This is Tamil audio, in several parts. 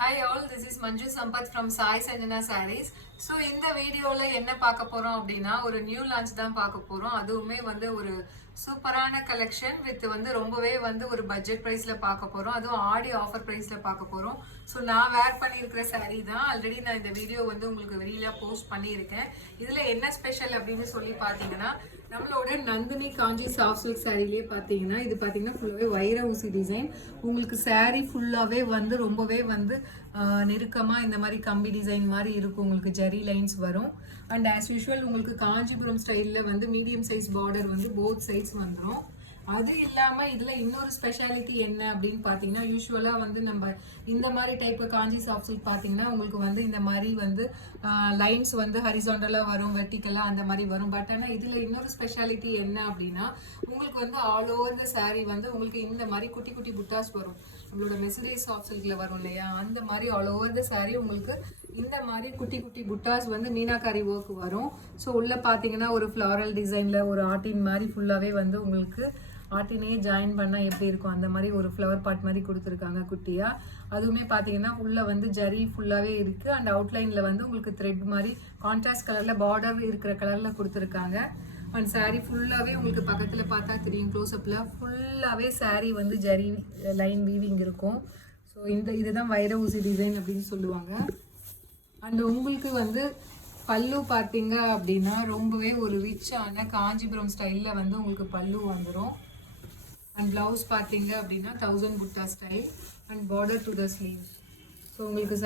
Hi all, this is Manju Sampath from Sai Sanjana Sarees. So இந்த வீடியோவில் என்ன பார்க்க போகிறோம் அப்படின்னா ஒரு நியூ லான்ச் தான் பார்க்க போகிறோம். அதுவுமே வந்து ஒரு சூப்பரான கலெக்ஷன் வித் வந்து ரொம்பவே வந்து ஒரு பட்ஜெட் ப்ரைஸில் பார்க்க போகிறோம். அதுவும் ஆடி ஆஃபர் ப்ரைஸில் பார்க்க போகிறோம். ஸோ நான் வேர் பண்ணியிருக்கிற சாரீ தான். ஆல்ரெடி நான் இந்த வீடியோ வந்து உங்களுக்கு வெளியில் போஸ்ட் பண்ணியிருக்கேன். இதில் என்ன ஸ்பெஷல் அப்படின்னு சொல்லி பார்த்தீங்கன்னா நம்மளோட நந்தினி காஞ்சி சாஃப்ட் சில்க் சாரீலேயே பார்த்தீங்கன்னா இது பார்த்தீங்கன்னா ஃபுல்லாகவே வைர ஊசி டிசைன். உங்களுக்கு சாரீ ஃபுல்லாகவே வந்து ரொம்பவே வந்து நெருக்கமாக இந்த மாதிரி கம்பி டிசைன் மாதிரி இருக்கும். உங்களுக்கு ஜெரி லைன்ஸ் வரும். அண்ட் ஆஸ் யூஷுவல் உங்களுக்கு காஞ்சிபுரம் ஸ்டைலில் வந்து மீடியம் சைஸ் பார்டர் வந்து போத் சைட்ஸ் வந்துடும். அது இல்லாமல் இதில் இன்னொரு ஸ்பெஷாலிட்டி என்ன அப்படின்னு பார்த்தீங்கன்னா யூஸ்வலாக வந்து நம்ம இந்த மாதிரி டைப் காஞ்சி சாஃப்ட் சில்க் பார்த்தீங்கன்னா உங்களுக்கு வந்து இந்த மாதிரி வந்து லைன்ஸ் வந்து ஹரிசாண்டலாக வரும், வெர்டிக்கலாக அந்த மாதிரி வரும். பட் ஆனால் இதில் இன்னொரு ஸ்பெஷாலிட்டி என்ன அப்படின்னா உங்களுக்கு வந்து ஆல் ஓவர் த சாரீ வந்து உங்களுக்கு இந்த மாதிரி குட்டி குட்டி புட்டாஸ் வரும். நம்மளோட மெசரேஜ் சாஃப்ட் சில்கில் வரும் இல்லையா, அந்த மாதிரி ஆல் ஓவர் த சாரீ உங்களுக்கு இந்த மாதிரி குட்டி குட்டி புட்டாஸ் வந்து மீனாக்காரி ஒர்க் வரும். ஸோ உள்ளே பார்த்தீங்கன்னா ஒரு ஃப்ளாரல் டிசைனில் ஒரு ஆர்டின் மாதிரி ஃபுல்லாகவே வந்து உங்களுக்கு ஆர்டினே ஜாயின் பண்ணால் எப்படி இருக்கும் அந்த மாதிரி ஒரு ஃப்ளவர் பாட் மாதிரி கொடுத்துருக்காங்க குட்டியாக. அதுவுமே பார்த்தீங்கன்னா உள்ளே வந்து ஜரி ஃபுல்லாகவே இருக்குது. அண்ட் அவுட்லைனில் வந்து உங்களுக்கு த்ரெட் மாதிரி கான்ட்ராஸ்ட் கலரில் பார்டர் இருக்கிற கலரில் கொடுத்துருக்காங்க. அண்ட் சாரீ ஃபுல்லாகவே உங்களுக்கு பக்கத்தில் பார்த்தா தெரியும் க்ளோஸ்அப்பில் ஃபுல்லாகவே சாரீ வந்து ஜரி லைன் வீவிங் இருக்கும். ஸோ இதுதான் வைர ஊசி டிசைன் அப்படின்னு சொல்லுவாங்க. அண்ட் உங்களுக்கு வந்து பல்லு பார்த்தீங்க அப்படின்னா ரொம்பவே ஒரு ரிச்சான காஞ்சிபுரம் ஸ்டைலில் வந்து உங்களுக்கு பல்லு வந்துடும். அண்ட் ப்ளவுஸ் பார்த்தீங்க அப்படின்னா 1000 புட்டா style and border to the sleeves. So உங்களுக்கு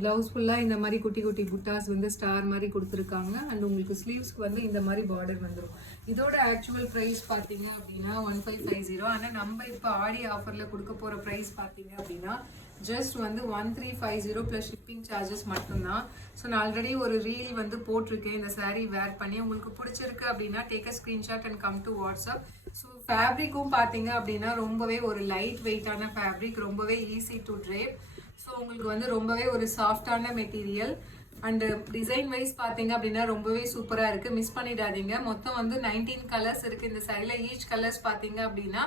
ப்ளவுஸ் ஃபுல்லாக இந்த மாதிரி குட்டி குட்டி புட்டாஸ் வந்து ஸ்டார் மாதிரி கொடுத்துருக்காங்க. அண்ட் உங்களுக்கு ஸ்லீவ்ஸ்க்கு வந்து இந்த மாதிரி பார்டர் வந்துடும். இதோட ஆக்சுவல் ப்ரைஸ் பார்த்தீங்க அப்படின்னா 1550. ஆனால் நம்ம இப்போ ஆடி ஆஃபரில் கொடுக்க போகிற ப்ரைஸ் பார்த்தீங்க அப்படின்னா ஜஸ்ட் வந்து 1350 ப்ளஸ் ஷிப்பிங் சார்ஜஸ் மட்டும்தான். ஸோ நான் ஆல்ரெடி ஒரு ரீல் வந்து போட்டிருக்கேன் இந்த சாரீ வேர் பண்ணி. உங்களுக்கு பிடிச்சிருக்கு அப்படின்னா take a screenshot and come to WhatsApp. So ஃபேப்ரிக்கும் பார்த்தீங்க அப்படின்னா ரொம்பவே ஒரு லைட் வெயிட்டான ஃபேப்ரிக், ரொம்பவே ஈஸி டு ட்ரேப். ஸோ உங்களுக்கு வந்து ரொம்பவே ஒரு சாஃப்டான மெட்டீரியல். அண்டு டிசைன் வைஸ் பார்த்தீங்க அப்படின்னா ரொம்பவே சூப்பராக இருக்குது, மிஸ் பண்ணிடாதீங்க. மொத்தம் வந்து 19 கலர்ஸ் இருக்குது இந்த சாரியில். ஈச் கலர்ஸ் பார்த்தீங்க அப்படின்னா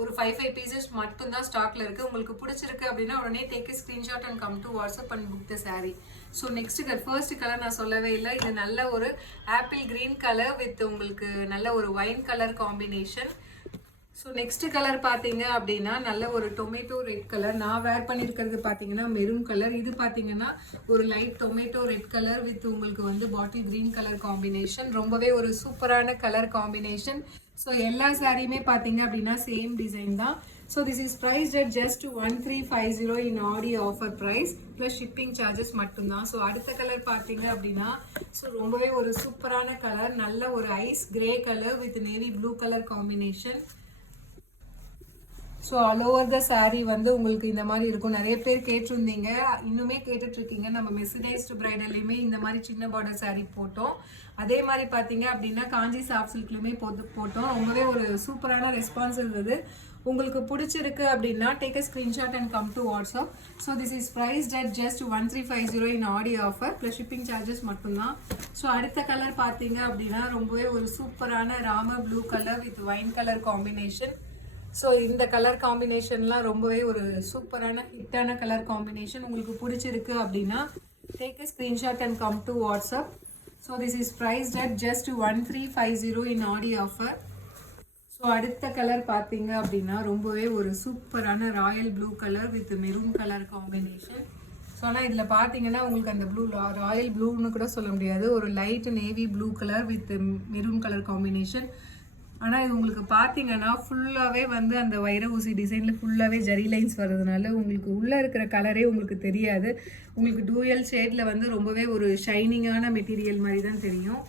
ஒரு 5 பீசஸ் மட்டும்தான் ஸ்டாக்ல இருக்குது. உங்களுக்கு பிடிச்சிருக்கு அப்படின்னா உடனே take screenshot and come to WhatsApp and book the sari. So first colour நான் சொல்லவே இல்லை. இது நல்ல ஒரு ஆப்பிள் கிரீன் கலர் வித் உங்களுக்கு நல்ல ஒரு wine colour combination. So next colour பார்த்தீங்க அப்படின்னா நல்ல ஒரு டொமேட்டோ ரெட் கலர். நான் வேர் பண்ணியிருக்கிறது பார்த்தீங்கன்னா மெரூன் கலர். இது பார்த்தீங்கன்னா ஒரு light tomato red colour with உங்களுக்கு வந்து பாட்டில் கிரீன் கலர் காம்பினேஷன். ரொம்பவே ஒரு சூப்பரான கலர் காம்பினேஷன். ஸோ எல்லா சாரியுமே பார்த்தீங்க அப்படின்னா சேம் டிசைன் தான். So this is priced at just 1350 in Aadi offer price plus shipping charges மட்டும்தான். ஸோ அடுத்த கலர் பார்த்தீங்க அப்படின்னா ஸோ ரொம்பவே ஒரு சூப்பரான கலர், நல்ல ஒரு ice grey colour with navy blue colour combination. So all over the sari வந்து உங்களுக்கு இந்த மாதிரி இருக்கும். நிறைய பேர் கேட்டிருந்தீங்க, இன்னுமே கேட்டுட்ருக்கீங்க. நம்ம மெசனைஸ்டு பிரைடல்லையுமே இந்த மாதிரி சின்ன பார்டர் சாரீ போட்டோம். அதே மாதிரி பார்த்தீங்க அப்படின்னா காஞ்சி சாஃப்ட் சில்க்லையுமே போட்டோம். ரொம்பவே ஒரு சூப்பரான ரெஸ்பான்ஸ் இருந்தது. உங்களுக்கு பிடிச்சிருக்கு அப்படின்னா take a screenshot and come to WhatsApp. So this is priced at just 1350 in Aadi offer plus shipping charges மட்டும்தான். ஸோ அடுத்த கலர் பார்த்தீங்க அப்படின்னா ரொம்பவே ஒரு சூப்பரான Rama blue colour with wine colour combination. So இந்த கலர் காம்பினேஷன்லாம் ரொம்பவே ஒரு சூப்பரான ஹிட்டான கலர் காம்பினேஷன். உங்களுக்கு பிடிச்சிருக்கு அப்படின்னா take a screenshot and come to WhatsApp. So this is priced at just 1350 in Aadi offer. So அடுத்த கலர் பார்த்தீங்க அப்படின்னா ரொம்பவே ஒரு சூப்பரான Royal blue colour with maroon colour combination. So ஆனால் இதில் பார்த்தீங்கன்னா உங்களுக்கு அந்த ப்ளூ ராயல் ப்ளூன்னு கூட சொல்ல முடியாது, ஒரு light navy blue colour with maroon colour combination. ஆனால் இது உங்களுக்கு பார்த்தீங்கன்னா ஃபுல்லாகவே வந்து அந்த வைர ஊசி டிசைனில் ஃபுல்லாகவே ஜரி லைன்ஸ் வர்றதுனால உங்களுக்கு உள்ளே இருக்கிற கலரே உங்களுக்கு தெரியாது. உங்களுக்கு டூயல் ஷேடில் வந்து ரொம்பவே ஒரு ஷைனிங்கான மெட்டீரியல் மாதிரி தான் தெரியும்.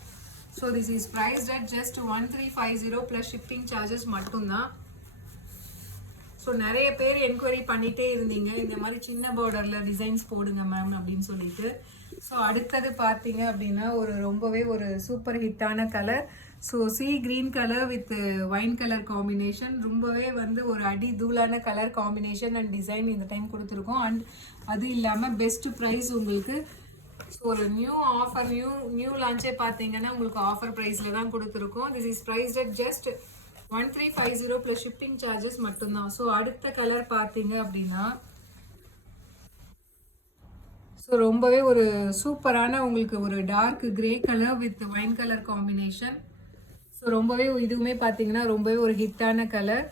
So this is priced at just 1350 plus shipping charges மட்டும்தான். ஸோ நிறைய பேர் என்கொயரி பண்ணிகிட்டே இருந்தீங்க இந்த மாதிரி சின்ன பார்டரில் டிசைன்ஸ் போடுங்க மேம் அப்படின்னு சொல்லிட்டு. ஸோ அடுத்தது பார்த்தீங்க அப்படின்னா ஒரு ரொம்பவே ஒரு சூப்பர் ஹிட்டான colour. So sea green colour with wine colour combination. ரொம்பவே வந்து ஒரு அடி தூளான கலர் காம்பினேஷன் அண்ட் டிசைன் இந்த டைம் கொடுத்துருக்கோம். அண்ட் அது இல்லாமல் பெஸ்ட் ப்ரைஸ் உங்களுக்கு. ஸோ ஒரு நியூ ஆஃபர் நியூ லான்ச்சே பார்த்தீங்கன்னா உங்களுக்கு ஆஃபர் ப்ரைஸில் தான் கொடுத்துருக்கோம். This is priced at just 1350 plus shipping charges மட்டும்தான். ஸோ அடுத்த கலர் பார்த்தீங்க அப்படின்னா ஸோ ரொம்பவே ஒரு சூப்பரான உங்களுக்கு ஒரு dark grey colour with wine colour combination. So ரொம்பவே இதுவுமே பார்த்தீங்கன்னா ரொம்பவே ஒரு ஹிட்டான கலர்.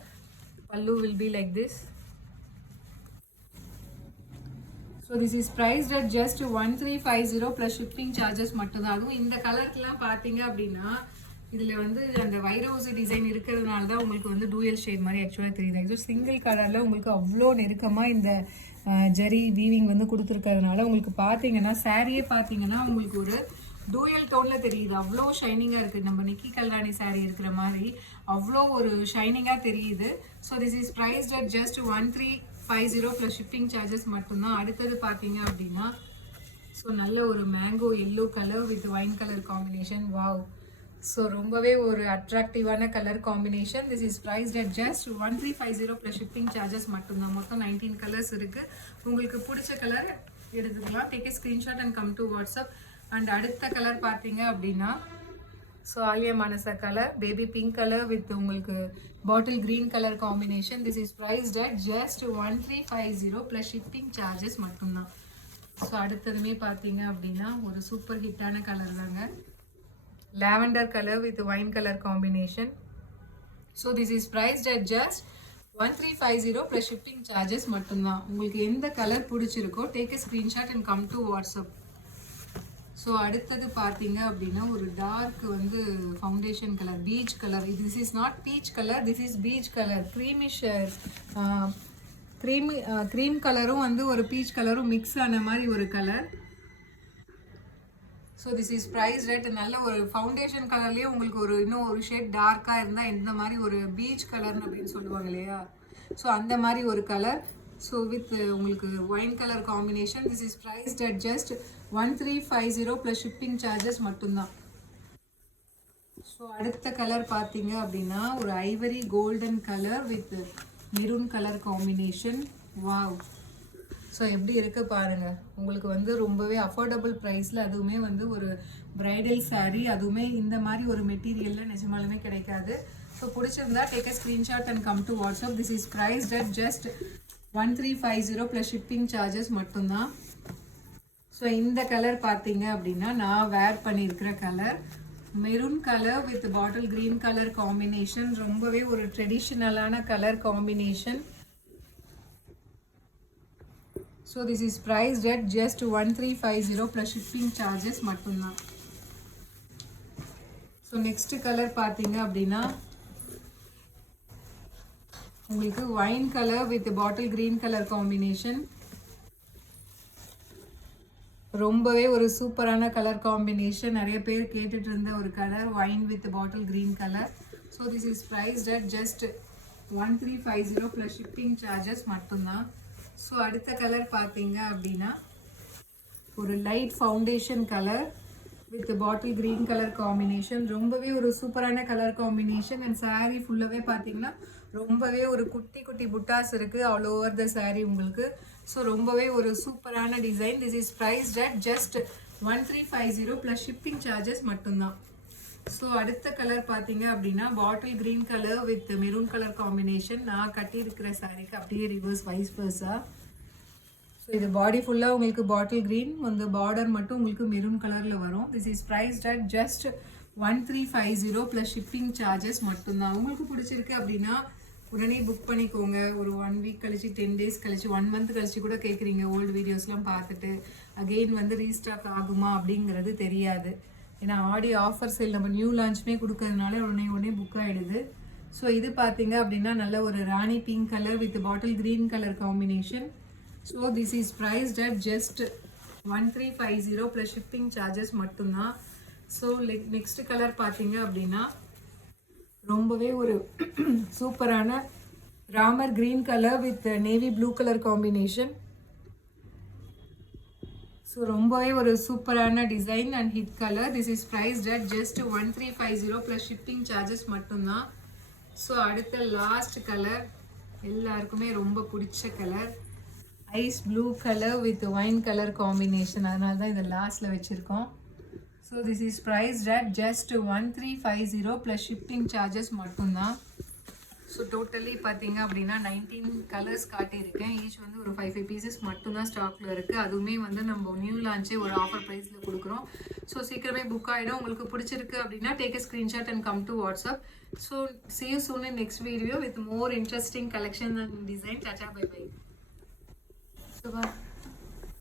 பல்லு will be like this. So this is priced at just 1350 plus shipping charges மட்டும்தான். அதுவும் இந்த கலருக்குலாம் பார்த்தீங்க அப்படின்னா இதில் வந்து அந்த வைரோசி டிசைன் இருக்கிறதுனால தான் உங்களுக்கு வந்து டூயல் ஷேட் மாதிரி ஆக்சுவலாக தெரியுது. இது சிங்கிள் கலரில் உங்களுக்கு அவ்வளோ நெருக்கமாக இந்த ஜரி வீவிங் வந்து கொடுத்துருக்கிறதுனால உங்களுக்கு பார்த்தீங்கன்னா சாரியே பார்த்தீங்கன்னா உங்களுக்கு ஒரு டூயல் டோனில் தெரியுது. அவ்வளோ ஷைனிங்காக இருக்குது. நம்ம நிக்கி கல்ராணி சாரீ இருக்கிற மாதிரி அவ்வளோ ஒரு ஷைனிங்காக தெரியுது. So this is priced at just 1350 plus shipping charges மட்டும்தான். அடுத்தது பார்த்தீங்க அப்படின்னா ஸோ நல்ல ஒரு mango yellow colour with wine colour combination. Wow! So ரொம்பவே ஒரு அட்ராக்டிவான colour combination. This is priced at just 1350 plus shipping charges மட்டும்தான். மொத்தம் 19 கலர்ஸ் இருக்குது. உங்களுக்கு பிடிச்ச கலர் எடுத்துக்கலாம். Take a screenshot and come to WhatsApp. And அடுத்த கலர் பார்த்தீங்க அப்படின்னா so Alia Manasa colour baby pink colour with உங்களுக்கு பாட்டில் green colour combination. This is priced at just 1350 plus shipping charges மட்டும்தான். ஸோ அடுத்ததுமே பார்த்தீங்க அப்படின்னா ஒரு சூப்பர் ஹிட்டான கலர் தாங்க. lavender color with wine color combination. So this is priced at just 1350 plus shipping charges மட்டும்தான். உங்களுக்கு எந்த கலர் பிடிச்சிருக்கோ take a screenshot and come to WhatsApp. So அடுத்தது பார்த்தீங்க அப்படின்னா ஒரு டார்க் வந்து foundation colour peach colour. This is not peach colour, this is peach colour. Creamish cream கலரும் வந்து ஒரு பீச் கலரும் மிக்ஸ் ஆன மாதிரி ஒரு கலர். So this is price rate. நல்ல ஒரு ஃபவுண்டேஷன் கலர்லேயே உங்களுக்கு ஒரு இன்னும் ஒரு ஷேட் டார்க்காக இருந்தால் இந்த மாதிரி ஒரு பீச் கலர்னு அப்படின்னு சொல்லுவாங்க இல்லையா, ஸோ அந்த மாதிரி ஒரு கலர். ஸோ வித் உங்களுக்கு wine colour combination. This is priced at just 1350 plus shipping charges மட்டும்தான். ஸோ அடுத்த கலர் பார்த்தீங்க அப்படின்னா ஒரு Ivory golden colour with maroon colour combination. Wow! So எப்படி இருக்குது பாருங்கள். உங்களுக்கு வந்து ரொம்பவே அஃபோர்டபுள் ப்ரைஸில், அதுவுமே வந்து ஒரு ப்ரைடல் சாரீ, அதுவுமே இந்த மாதிரி ஒரு மெட்டீரியலில் நிஜமாலுமே கிடைக்காது. ஸோ பிடிச்சிருந்தா take a screenshot and come to WhatsApp. This is priced at just 1350 plus shipping charges மட்டும்தான். ஸோ இந்த கலர் பார்த்தீங்க அப்படின்னா நான் வேர் பண்ணியிருக்கிற colour maroon colour with bottle green colour combination. ரொம்பவே ஒரு ட்ரெடிஷ்னலான colour combination. So this is priced at just 1350 plus shipping charges மட்டும்தான். ஸோ நெக்ஸ்ட் கலர் பார்த்தீங்க அப்படின்னா உங்களுக்கு wine colour with bottle green colour combination. ரொம்பவே ஒரு சூப்பரான கலர் காம்பினேஷன். நிறைய பேர் கேட்டுட்டு இருந்த ஒரு colour wine with bottle green colour. So this is priced at just 1350 plus shipping charges மட்டும்தான். ஸோ அடுத்த கலர் பார்த்தீங்க அப்படின்னா ஒரு light foundation colour with bottle green colour combination. ரொம்பவே ஒரு சூப்பரான கலர் காம்பினேஷன். அண்ட் சாரீ ஃபுல்லாகவே பார்த்தீங்கன்னா ரொம்பவே ஒரு குட்டி குட்டி புட்டாஸ் இருக்குது ஆல் ஓவர் த சாரீ உங்களுக்கு. ஸோ ரொம்பவே ஒரு சூப்பரான design. This is priced at just 1350 plus shipping charges மட்டும்தான். ஸோ அடுத்த கலர் பார்த்தீங்க அப்படின்னா பாட்டில் green colour with maroon colour combination. நான் கட்டியிருக்கிற சாரீக்கு அப்படியே ரிவர்ஸ் வைஸ் வர்ஸா. ஸோ இது பாடி ஃபுல்லாக உங்களுக்கு பாட்டில் க்ரீன், வந்து பார்டர் மட்டும் உங்களுக்கு மெரூன் கலரில் வரும். This is priced at just 1350 plus shipping charges மட்டும்தான். உங்களுக்கு பிடிச்சிருக்கு அப்படின்னா உடனே புக் பண்ணிக்கோங்க. ஒரு 1 வீக் கழிச்சு, 10 டேஸ் கழிச்சு, 1 மந்த் கழிச்சு கூட கேட்குறீங்க. ஓல்டு வீடியோஸ்லாம் பார்த்துட்டு அகெயின் வந்து ரீஸ்டாக் ஆகுமா அப்படிங்கிறது தெரியாது. ஏன்னா ஆடி ஆஃபர் சேல் நம்ம நியூ லான்ச்சுமே கொடுக்கறதுனால உடனே புக் ஆகிடுது. ஸோ இது பார்த்தீங்க அப்படின்னா நல்ல ஒரு rani pink colour with bottle green colour combination. So this is priced at just 1350 plus shipping charges மட்டும்தான். ஸோ நெக்ஸ்ட் கலர் பார்த்தீங்க அப்படின்னா ரொம்பவே ஒரு சூப்பரான Ramar green colour with navy blue colour combination. So ரொம்பவே ஒரு சூப்பரான design and hit colour. This is priced at just 1350 plus shipping charges மட்டும்தான். ஸோ அடுத்த லாஸ்ட் கலர் எல்லாருக்குமே ரொம்ப பிடிச்ச colour ice blue colour with wine colour combination. அதனால தான் இதை லாஸ்ட்டில் வச்சுருக்கோம். So this is priced at just 1350 plus shipping charges மட்டும்தான். ஸோ டோட்டலி பார்த்தீங்க அப்படின்னா 19 கலர்ஸ் காட்டியிருக்கேன். ஈச் வந்து ஒரு 5 பீசஸ் மட்டும்தான் ஸ்டாக்ல இருக்குது. அதுவுமே வந்து நம்ம நியூ லான்ச்சே ஒரு ஆஃபர் ப்ரைஸில் கொடுக்குறோம். ஸோ சீக்கிரமே புக் ஆகிடும். உங்களுக்கு பிடிச்சிருக்கு அப்படின்னா take a screenshot and come to WhatsApp. So see you soon in next video with more interesting collections and design. Tata, bye bye.